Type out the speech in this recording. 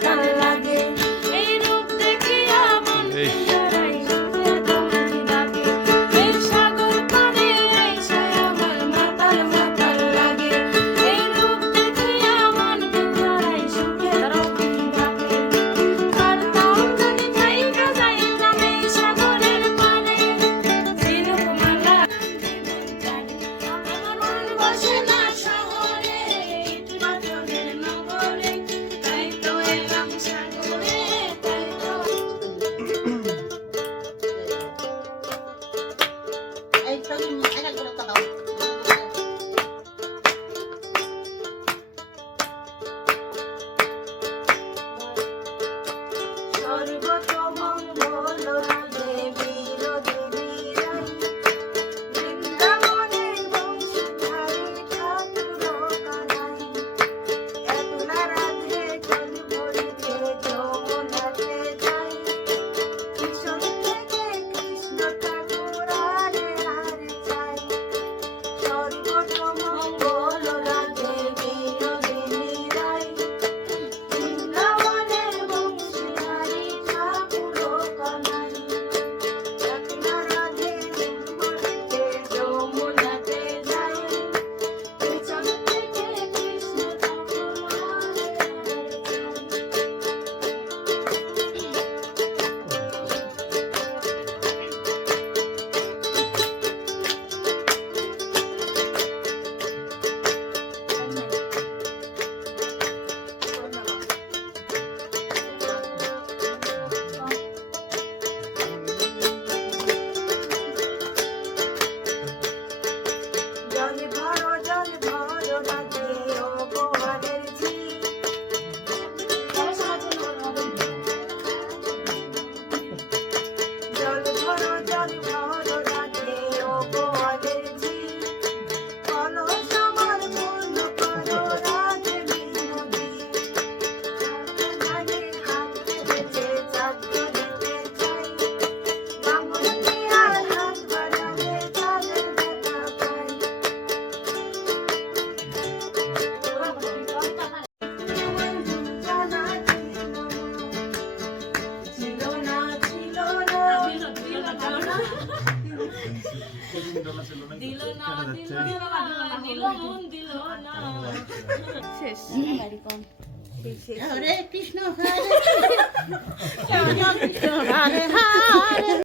মাতাল লাগে এই রূপ দেখিয়া মন পিঞ্জরায় সুখের তোমারি ডাকে এই সাগর পারে এসে আমার মাতাল মাতাল লাগে এই রূপ দেখিয়া মন পিঞ্জরায় সুখের তোমারি ডাকে পারতাম যদি যাইতা যাইতাম এই সাগরের পারে ঝিনুক মালা আমার মন বসে না শহরে ইট পাথরের নগরে তাই তো এলাম সাগরে তাই তো এই ছবি একটা করে দাও। সর্বতমঙ্গল দেবীর দেবীরাই বৃন্দাবনের বংশধারী ঠাকুর কানাই একলা রাধে জল ভরিতে যমুনাতে যাই কিশোর থেকে কৃষ্ণ ঠাকুর আরে আরে চাই সর্বতমঙ্গল দেবীর দেবীরাই বৃন্দাবনের বংশধারী ঠাকুর কানাই একলা রাধে জল ভরিতে যমুনাতে যাই কিশোর থেকে কৃষ্ণ ঠাকুর আরে জল ভরো রাধে ও গোয়ালের ঝি জল ভরো রাধে ও গোয়ালের ঝি কলস আমার পূর্ণ করো রাধে বিনোদী সাবধানে হাত ধরেছে চাঁদ ধরিতে চাই বামন আর হাত বাড়ালে চাঁদের দেখা পাই হরে কৃষ্ণ হরে কৃষ্ণ হরে হরে